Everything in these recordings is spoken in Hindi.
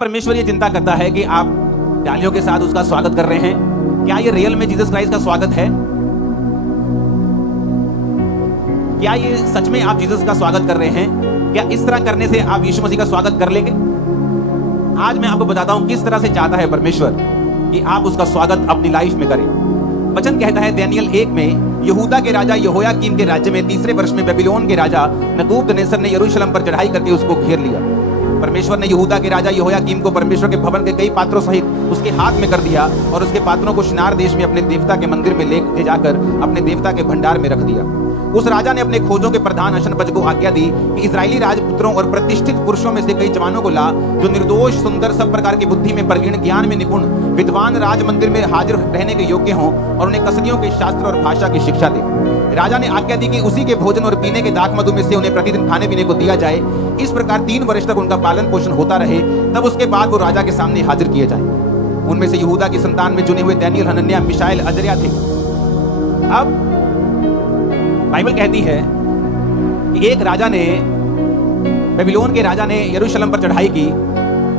परमेश्वर ये चिंता करता है कि आप डालियों के साथ उसका स्वागत कर रहे हैं। क्या ये रियल में जीसस क्राइस्ट का स्वागत है? क्या ये सच में आप जीसस का स्वागत कर रहे हैं? क्या इस तरह करने से आप यीशु मसीह का स्वागत कर लेंगे? आज मैं आपको बताता हूं किस तरह से चाहता है परमेश्वर कि आप उसका स्वागत अपनी लाइफ में करें। वचन कहता है दानियेल 1 में, यहूदा के राजा यहोयाकीम के राज्य में 3रे वर्ष में बेबीलोन के राजा नबूकदनेस्सर ने यरूशलेम पर चढ़ाई करके उसको घेर लिया। परमेश्वर ने यहूदा के राजा यहोयाकीम को परमेश्वर के भवन के कई पात्रों सहित उसके हाथ में कर दिया और उसके पात्रों को शिनार देश में अपने देवता के मंदिर में ले जाकर अपने देवता के भंडार में रख दिया। उस राजा ने अपने खोजों के प्रधान अशनबज को आज्ञा दी कि इजरायली राजपुत्रों और प्रतिष्ठित पुरुषों में से कई जवानों को ला, जो निर्दोष, सुंदर, सब प्रकार की बुद्धि में प्रवीण, ज्ञान में निपुण, विद्वान, राज मंदिर में हाजिर रहने के योग्य हों और उन्हें कसदियों के शास्त्र और भाषा की शिक्षा दे। राजा ने आज्ञा दी कि उसी के भोजन और पीने के दाख मधु में से उन्हें प्रतिदिन खाने पीने को दिया जाए। इस प्रकार 3 वर्ष तक उनका पालन पोषण होता रहे, तब उसके बाद वो राजा के सामने हाजिर किए जाए। उनमें से यहूदा की संतान में चुने हुए दानियेल, हनन्याह, मिशाएल, अजर्याह थे। अब बाइबल कहती है कि एक राजा ने, बेबीलोन के राजा ने यरूशलेम पर चढ़ाई की।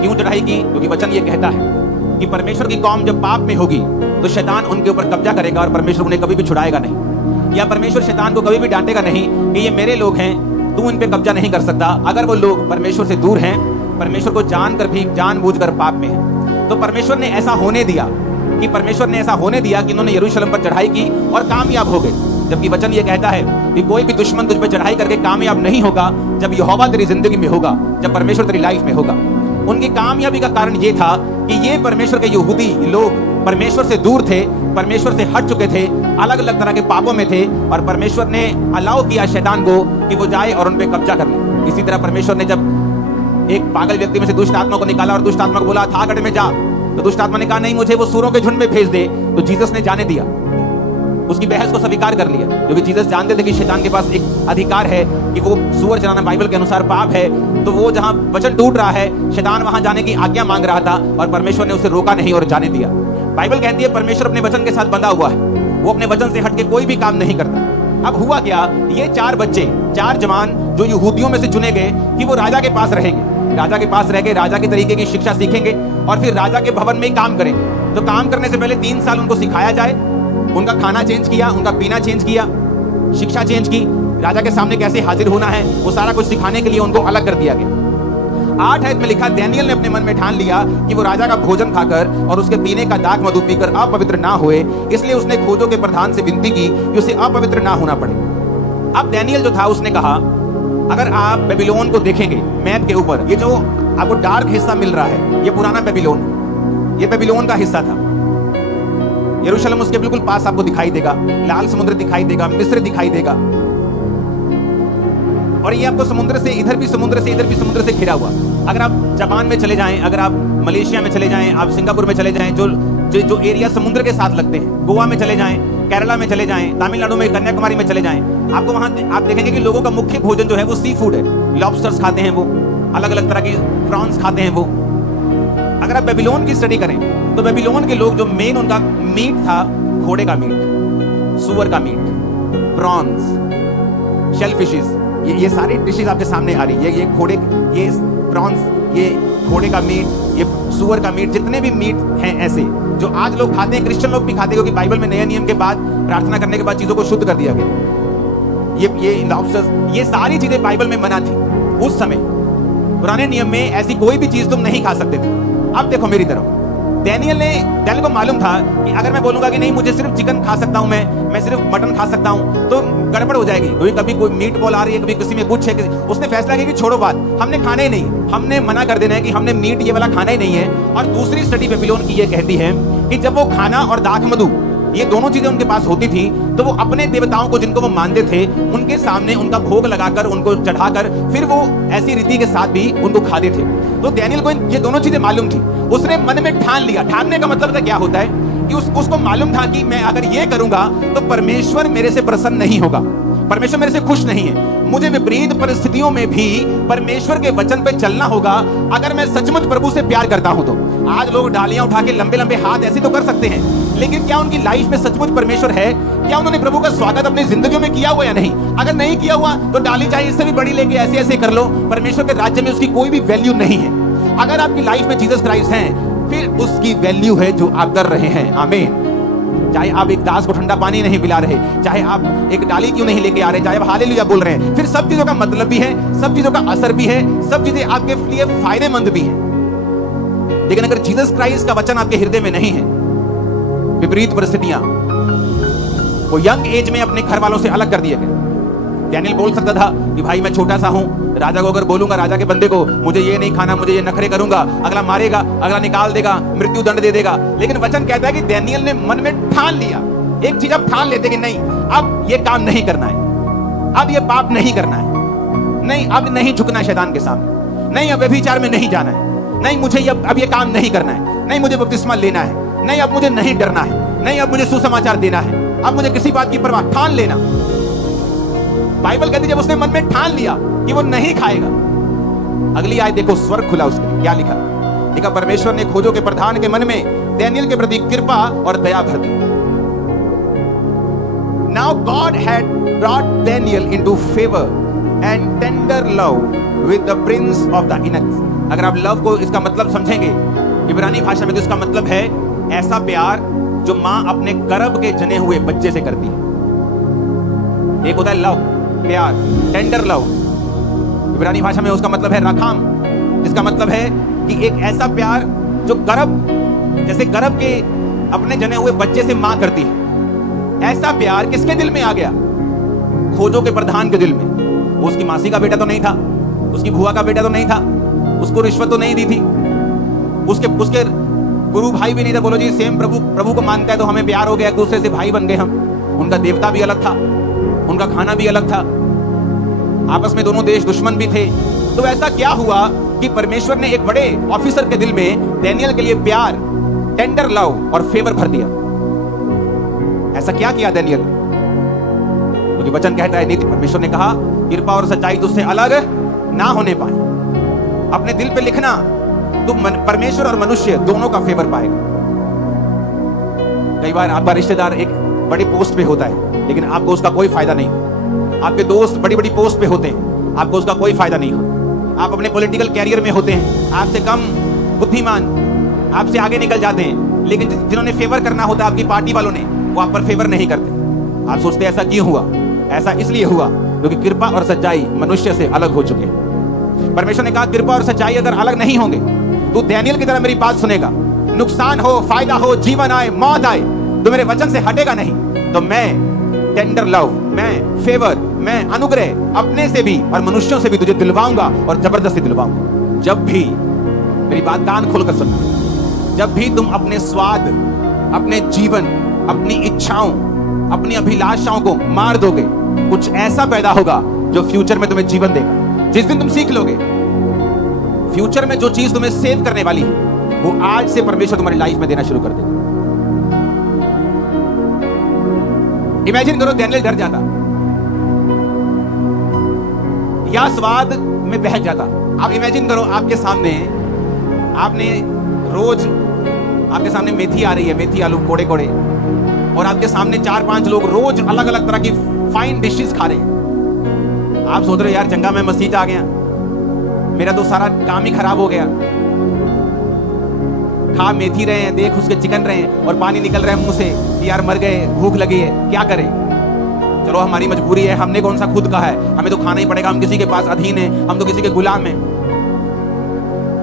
क्यों चढ़ाई की? क्योंकि वचन ये कहता है कि परमेश्वर की कौम जब पाप में होगी तो शैतान उनके ऊपर कब्जा करेगा और परमेश्वर उन्हें कभी भी छुड़ाएगा नहीं, या परमेश्वर शैतान को कभी भी डांटेगा नहीं कि ये मेरे लोग हैं, तू इन पे कब्जा नहीं कर सकता। अगर वो लोग परमेश्वर से दूर हैं, परमेश्वर को जानकर भी जानबूझकर पाप में हैं, तो परमेश्वर ने ऐसा होने दिया कि उन्होंने यरूशलेम पर चढ़ाई की और कामयाब हो गए। जबकि वचन ये कहता है कि कोई भी दुश्मन तुझ पर चढ़ाई करके कामयाब नहीं होगा जब यहोवा तेरी जिंदगी में होगा, जब परमेश्वर तेरी लाइफ में होगा। उनकी कामयाबी का कारण ये था कि ये परमेश्वर के यहूदी लोग परमेश्वर से दूर थे, परमेश्वर से हट चुके थे, अलग अलग तरह के पापों में थे, और परमेश्वर ने अलाउ किया शैतान को कि वो जाए और उन पे कब्जा कर ले। इसी तरह परमेश्वर ने जब एक पागल व्यक्ति में से दुष्ट आत्मा को निकाला और दुष्ट आत्मा को बोला था गड्ढे में जा, तो दुष्ट आत्मा ने कहा नहीं, मुझे वो सूरों के झुंड में भेज दे। तो जीसस ने जाने दिया, उसकी बहस को स्वीकार कर लिया, क्योंकि जीसस जानते थे कि शैतान के पास एक अधिकार है कि वो सूअर चराना बाइबल के अनुसार पाप है। तो वो जहां वचन टूट रहा है, शैतान वहां जाने की आज्ञा मांग रहा था और परमेश्वर ने उसे रोका नहीं और जाने दिया। बाइबल कहती है परमेश्वर अपने वचन के साथ बंधा हुआ है, वो अपने वचन से हटके कोई भी काम नहीं करता। अब हुआ क्या, ये 4 बच्चे, 4 जवान जो यहूदियों में से चुने गए कि वो राजा के पास रहेंगे, राजा के पास रह के राजा के तरीके की शिक्षा सीखेंगे और फिर राजा के भवन में ही काम करेंगे। तो काम करने से पहले 3 साल उनको सिखाया जाए, उनका खाना चेंज किया, उनका पीना चेंज किया, शिक्षा चेंज की, राजा के सामने कैसे हाजिर होना है वो सारा कुछ सिखाने के लिए उनको अलग कर दिया गया। 8 आयत में लिखा, दानियेल ने अपने मन में ठान लिया कि वो राजा का भोजन खाकर और उसके पीने का दाख मधु पीकर अपवित्र ना होए, इसलिए उसने खोजों के प्रधान से विनती की कि उसे अपवित्र ना होना पड़े। अब दानियेल जो था उसने कहा, अगर आप बेबीलोन को देखेंगे मैप के ऊपर, ये जो आपको डार्क हिस्सा मिल रहा है ये पुराना बेबीलोन, ये बेबीलोन का हिस्सा था। यरूशलेम उसके बिल्कुल पास आपको दिखाई देगा, लाल समुद्र दिखाई देगा, मिस्र दिखाई देगा, और ये आपको समुद्र से इधर भी समुद्र से इधर भी समुद्र से घिरा हुआ। अगर आप जापान में चले जाएं, अगर आप मलेशिया में चले जाएं, आप सिंगापुर में चले जाएं, जो एरिया समुद्र के साथ लगते हैं, गोवा में चले जाएं, केरला में चले जाएं, तमिलनाडु में, कन्याकुमारी में चले जाएं, आपको वहां आप देखेंगे कि लोगों का मुख्य भोजन जो है वो सी फूड है। लॉबस्टर्स खाते हैं, वो अलग अलग तरह की प्रॉन्स खाते हैं वो। अगर आप बेबीलोन की स्टडी करें तो बेबीलोन के लोग जो मेन उनका मीट था, घोड़े का मीट, सुअर का मीट, प्रॉन्स, शेलफिशेस, ये सारी डिशेस आपके सामने आ रही है। ये घोड़े, ये प्रॉन्स, ये घोड़े का मीट, ये सुअर का मीट, जितने भी मीट हैं ऐसे जो आज लोग खाते हैं, क्रिश्चियन लोग भी खाते हैं, क्योंकि बाइबल में नए नियम के बाद प्रार्थना करने के बाद चीजों को शुद्ध कर दिया गया। ये लॉबस्टर्स, ये सारी चीजें बाइबल में मना थी उस समय। पुराने नियम में ऐसी कोई भी चीज तुम नहीं खा सकते थे। अब देखो मेरी तरफ, दानियेल को मालूम था कि अगर मैं बोलूंगा कि नहीं मुझे सिर्फ चिकन खा सकता हूं, मैं सिर्फ मटन खा सकता हूं, तो गड़बड़ हो जाएगी। कभी कोई मीट बॉल आ रही है, कभी किसी में कुछ है, उसने फैसला किया कि छोड़ो बात, हमने खाना ही नहीं, हमने मना कर देना है कि हमने मीट ये वाला खाना ही नहीं है। और दूसरी स्टडी बेबीलोन की ये कहती है कि जब वो खाना और दाख मधु ये दोनों चीजें उनके पास होती थी, तो वो अपने देवताओं को जिनको वो मानते थे उनके सामने उनका भोग लगाकर, उनको चढ़ाकर, फिर वो ऐसी रीति के साथ भी उनको खाते थे। तो दानियेल को ये दोनों चीजें मालूम थी, उसने मन में ठान लिया। ठानने का मतलब क्या होता है कि उसको मालूम था कि मैं अगर ये करूंगा तो परमेश्वर मेरे से प्रसन्न नहीं होगा, परमेश्वर मेरे से खुश नहीं है। मुझे विपरीत परिस्थितियों में भी परमेश्वर के वचन पे चलना होगा अगर मैं सचमुच प्रभु से प्यार करता हूं तो। आज लोग डालियां उठा के लंबे लंबे हाथ ऐसे तो कर सकते हैं, लेकिन क्या उनकी लाइफ में सचमुच परमेश्वर है? क्या उन्होंने प्रभु का स्वागत अपनी जिंदगी में किया हुआ या नहीं? अगर नहीं किया हुआ तो डाली चाहे इससे भी बड़ी लेके ऐसे ऐसे कर लो, परमेश्वर के राज्य में उसकी कोई भी वैल्यू नहीं है। अगर आपकी लाइफ में जीसस क्राइस्ट हैं, फिर उसकी वैल्यू है जो आप कर रहे हैं। आमीन। चाहे आप एक दास को ठंडा पानी नहीं पिला रहे, चाहे आप एक डाली क्यों नहीं लेके आ रहे, चाहे आप हालेलुया बोल रहे हैं, फिर सब चीजों का मतलब भी है, सब चीजों का असर भी है, सब चीजें आपके लिए फायदेमंद भी है। लेकिन अगर जीसस क्राइस्ट का वचन आपके हृदय में नहीं है, विपरीत परिस्थितियां, वो यंग एज में अपने घर वालों से अलग कर दिए गए। डैनियल बोल सकता था कि भाई मैं छोटा सा हूं, राजा को अगर बोलूंगा, राजा के बंदे को मुझे ये नहीं खाना, मुझे ये नखरे करूंगा, अगला मारेगा, अगला निकाल देगा, मृत्यु दंड दे देगा। लेकिन वचन कहता है कि डैनियल ने मन में ठान लिया। एक चीज अब ठान लेते कि नहीं, अब ये काम नहीं करना है, अब ये पाप नहीं करना है, नहीं अब नहीं झुकना है शैतान के सामने, नहीं अब व्यभिचार में नहीं जाना है, नहीं मुझे अब ये काम नहीं करना है, नहीं मुझे बपतिस्मा लेना है, नहीं अब मुझे नहीं डरना है, नहीं अब मुझे सुसमाचार देना है, अब मुझे किसी बात की परवाह। ठान लेना। बाइबल कहती है जब उसने मन में ठान लिया कि वो नहीं खाएगा, अगली आयत देखो, स्वर्ग खुला उसके लिए। क्या लिखा? लिखा परमेश्वर ने खोजों के प्रधान के मन में डैनियल के प्रति कृपा और दया भर दी। Now God had brought Daniel into favour and tender love with the prince of the eunuchs. अगर आप लव को इसका मतलब समझेंगे इब्रानी भाषा में, तो इसका मतलब है ऐसा प्यार जो मां अपने गर्भ के जने हुए बच्चे से करती है। एक होता है लव, प्यार, टेंडर लव। इब्रानी भाषा में उसका मतलब है रखाम, जिसका मतलब है कि एक ऐसा प्यार जो गर्भ, जैसे गर्भ के अपने जने हुए बच्चे से मां करती है। ऐसा प्यार किसके दिल में आ गया? खोजों के प्रधान के दिल में। वो उसकी मासी का बेटा तो नहीं था, उसकी भुआ का बेटा तो नहीं था, उसको रिश्वत तो नहीं दी थी, उसके गुरु भाई भी नहीं था। बोलो जी, सेम प्रभु को मानता है तो हमें प्यार हो गया, एक दूसरे से भाई बन गए हम। उनका देवता भी अलग था, उनका खाना भी अलग था, आपस में दोनों देश दुश्मन भी थे। तो ऐसा क्या हुआ कि परमेश्वर ने एक बड़े ऑफिसर के दिल में डैनियल के लिए प्यार, टेंडर लव और फेवर भर दिया। ऐसा क्या किया डैनियल? क्योंकि वचन कहता है, नीति परमेश्वर ने कहा कृपा और सच्चाई तुझसे अलग ना होने पाए। अपने दिल पे लिखना, तुम परमेश्वर और मनुष्य दोनों का फेवर पाएगा। कई बार आपका रिश्तेदार एक बड़ी पोस्ट पे होता है, लेकिन आपको उसका कोई फायदा नहीं हो। आपके दोस्त बड़ी बड़ी पोस्ट पे होते हैं, आपको उसका कोई फायदा नहीं हो। आप अपने पॉलिटिकल कैरियर में होते हैं, आपसे कम बुद्धिमान, आपसे आगे निकल जाते हैं, लेकिन जिन्होंने फेवर करना होता है आपकी पार्टी वालों ने, वो आप पर फेवर नहीं करते। आप सोचते ऐसा क्यों हुआ? ऐसा इसलिए हुआ क्योंकि कृपा और सच्चाई मनुष्य से अलग हो चुके हैं। परमेश्वर ने कहा कृपा और सच्चाई अगर अलग नहीं होंगे तो डैनियल की तरह मेरी बात सुनेगा, नुकसान हो, फायदा हो, जीवन आए, मौत आए, तो मेरे वचन से हटेगा नहीं। तो मैं टेंडर लव, मैं फेवर, मैं अनुग्रह अपने से भी और मनुष्यों से भी तुझे दिलवाऊंगा और जबरदस्ती दिलवाऊंगा। जब भी, मेरी बात कान खोलकर सुनना, जब भी तुम अपने स्वाद, अपने जीवन, अपनी इच्छाओं, अपनी अभिलाषाओं को मार दोगे, कुछ ऐसा पैदा होगा जो फ्यूचर में तुम्हें जीवन देगा। जिस दिन तुम सीख लोगे फ्यूचर में जो चीज तुम्हें सेव करने वाली है, वो आज से परमेश्वर तुम्हारी लाइफ में देना शुरू कर देगा। इमेजिन करो डैनियल डर जाता या स्वाद में बह जाता। आप इमेजिन करो आपके सामने, आपने रोज आपके सामने मेथी आ रही है, मेथी आलू कोड़े कोड़े, और आपके सामने 4-5 लोग रोज अलग अलग तरह की फाइन डिशेस खा रहे हैं। आप सोच रहे हो यार चंगा मैं मस्जिद आ गया, मेरा तो सारा काम ही खराब हो गया। खा मेथी रहे हैं, देख उसके चिकन रहे हैं और पानी निकल रहा है मुंह से कि यार मर गए, भूख लगी है, क्या करें? चलो हमारी मजबूरी है, हमने कौन सा खुद का है, हमें तो खाना ही पड़ेगा, हम किसी के पास अधीन है, हम तो किसी के गुलाम हैं।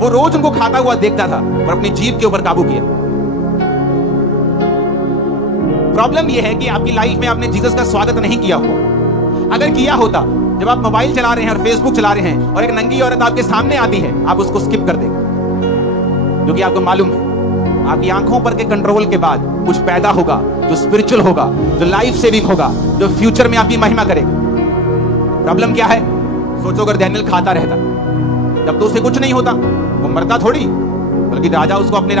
वो रोज उनको खाता हुआ देखता था और अपनी जीभ के ऊपर काबू किया। प्रॉब्लम यह है कि आपकी लाइफ में आपने जीसस का स्वागत नहीं किया हुआ। अगर किया होता, जब आप मोबाइल चला रहे हैं और फेसबुक चला रहे हैं और एक नंगी औरत आपके सामने आती है, आप उसको स्किप कर देंगे, क्योंकि आपको मालूम है आपकी आंखों पर के कंट्रोल के बाद कुछ पैदा होगा जो स्पिरिचुअल होगा, जो लाइफ सेविंग होगा, जो फ्यूचर में आपकी महिमा करेगा। प्रॉब्लम क्या है? सोचो अगर डैनियल खाता रहता, तब तो उसे कुछ नहीं होता, वो मरता थोड़ी, बल्कि राजा उसको अपने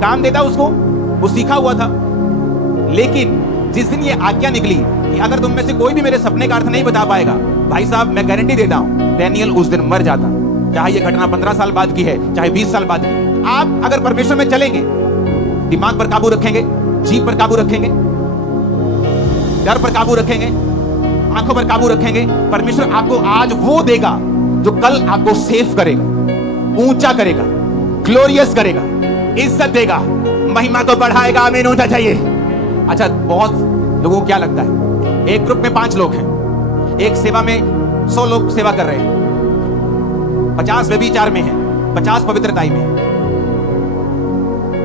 काम देता, उसको वो सीखा हुआ था। लेकिन जिस दिन ये आज्ञा निकली कि अगर तुम में से कोई भी मेरे सपने का अर्थ नहीं बता पाएगा, भाई साहब मैं गारंटी देता हूं डैनियल उस दिन मर जाता। चाहे ये घटना 15 साल बाद की है, चाहे 20 साल बाद की। आप अगर परमेश्वर में चलेंगे, दिमाग पर काबू रखेंगे, जीभ पर काबू रखेंगे, डर पर काबू रखेंगे, आंखों पर काबू रखेंगे, परमेश्वर आपको आज वो देगा जो कल आपको सेव करेगा, ऊंचा करेगा, ग्लोरियस करेगा, इज्जत देगा, महिमा को बढ़ाएगा। आमीन होना चाहिए। अच्छा, बहुत लोगों को क्या लगता है, एक ग्रुप में 5 लोग हैं, एक सेवा में 100 लोग सेवा कर रहे हैं, 50 व्यभिचार में है, 50 पवित्रताई में है।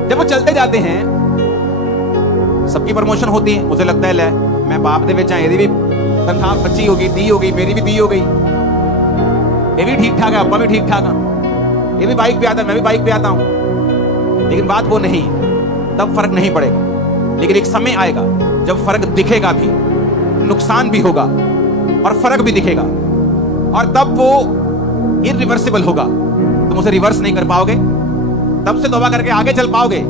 जब वो चलते जाते हैं, सबकी प्रमोशन होती है, मुझे लगता है ले मैं बाप दे विच यदि भी तनख्वाह 25 होगी, 30 होगी, मेरी भी 30 हो गई, ये भी ठीक ठाक है, अब्बा भी ठीक ठाक है, ये भी बाइक पे आता है, मैं भी बाइक पे आता हूं। लेकिन बात वो नहीं, तब फर्क नहीं पड़ेगा। लेकिन एक समय आएगा जब फर्क दिखेगा भी, नुकसान भी होगा और फर्क भी दिखेगा, और तब वो इरिवर्सिबल होगा। तुम उसे रिवर्स नहीं कर पाओगे, तब से तौबा करके आगे चल पाओगे,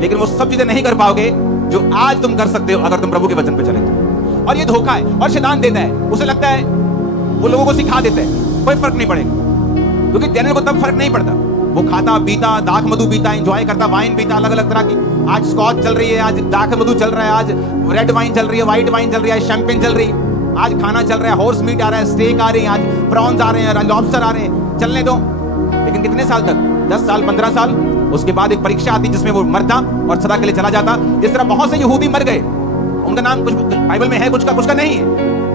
लेकिन वो सब चीजें नहीं कर पाओगे जो आज तुम कर सकते हो अगर तुम प्रभु के वचन पे चले तो। और ये धोखा है, और शैतान देता है, उसे लगता है वो लोगों को सिखा देता है, कोई फर्क नहीं पड़ेगा, क्योंकि डैनियल को तब फर्क नहीं पड़ता। वो खाता पीता, दाख मधु पीता, एंजॉय करता, वाइन पीता, अलग अलग तरह की, आज स्कॉच चल रही है, आज दाख मधु चल रहा है, आज रेड वाइन चल रही है, व्हाइट वाइन चल रही है, शैंपेन चल रही है, आज खाना चल रहा है, हॉर्स मीट आ रहा है, स्टेक आ रही है, आज प्रॉन्स आ रहे हैं, लॉबस्टर आ रहे हैं, चलने दो। लेकिन कितने साल तक? 10 साल, 15 साल। उसके बाद एक परीक्षा आती जिसमें वो मरता और सदा के लिए चला जाता। जिस तरह बहुत से यहूदी मर गए, उनका नाम कुछ बाइबल में है, कुछ का नहीं है,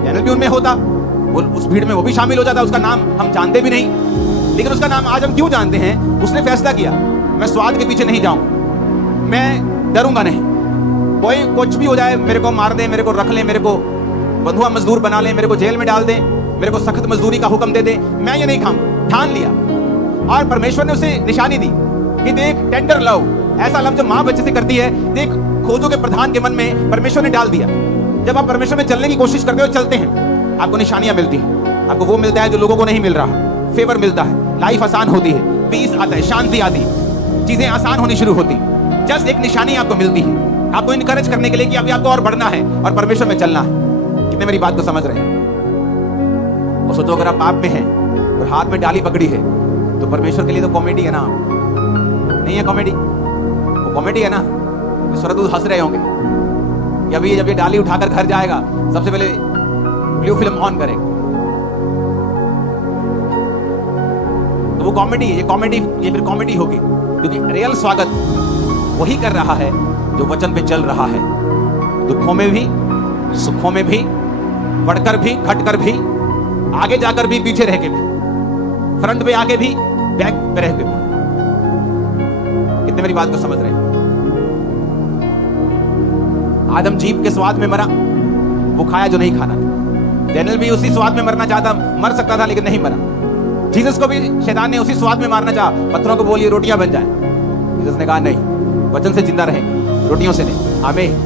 डैनियल भी उनमें होता, वो उस भीड़ में वो भी शामिल हो जाता, उसका नाम हम जानते भी नहीं, लेकिन उसका नाम आज हम क्यों जानते हैं? उसने फैसला किया, मैं स्वाद के पीछे नहीं जाऊं, मैं डरूंगा नहीं, कोई कुछ भी हो जाए, मेरे को मार दे, मेरे को रख ले, मेरे को बंधुआ मजदूर बना ले, मेरे को जेल में डाल दे, मेरे को सख्त मजदूरी का हुक्म दे दे, मैं ये नहीं खाऊंगा। ठान लिया, और परमेश्वर ने उसे निशानी दी कि देख, टेंडर लव, ऐसा लव जो मां बच्चे से करती है, देख खोजों के प्रधान के मन में परमेश्वर ने डाल दिया। जब आप परमेश्वर में चलने की कोशिश करते हो, चलते हैं, आपको निशानियां मिलती हैं, आपको वो मिलता है जो लोगों को नहीं मिल रहा, फेवर मिलता है, लाइफ आसान होती है, पीस आता है, शांति आती है, चीजें आसान होनी शुरू होती। जस्ट एक निशानी आपको मिलती है, आपको इनकरेज करने के लिए कि अभी आपको और बढ़ना है और परमेश्वर में चलना है। कितने मेरी बात को समझ रहे हैं? और सोचो, अगर आप पाप में हैं और हाथ में डाली पकड़ी है, तो परमेश्वर के लिए तो कॉमेडी है ना? नहीं है कॉमेडी? वो कॉमेडी है ना? तो स्वर्गदूत हंस रहे होंगे कि अभी जब ये डाली उठाकर घर जाएगा, सबसे पहले ब्लू फिल्म ऑन करेगा। तो वो कॉमेडी, ये फिर कॉमेडी होगी, क्योंकि रियल स्वागत वही कर रहा है जो वचन पे चल रहा है, दुखों में भी, सुखों में भी, बढ़कर भी, घटकर भी, आगे जाकर भी, पीछे रह के भी, फ्रंट पे आके भी, बैक पे रह के भी। कितने मेरी बात को समझ रहे हैं? आदम जीभ के स्वाद में मरा, वो खाया जो नहीं खाना था। डैनियल भी उसी स्वाद में मरना चाहता, मर सकता था, लेकिन नहीं मरा। जीसस को भी शैतान ने उसी स्वाद में मारना चाहा, पत्थरों को बोलिए रोटियां बन जाएं। जीसस ने कहा नहीं, वचन से जिंदा रहेंगे, रोटियों से नहीं। आमीन।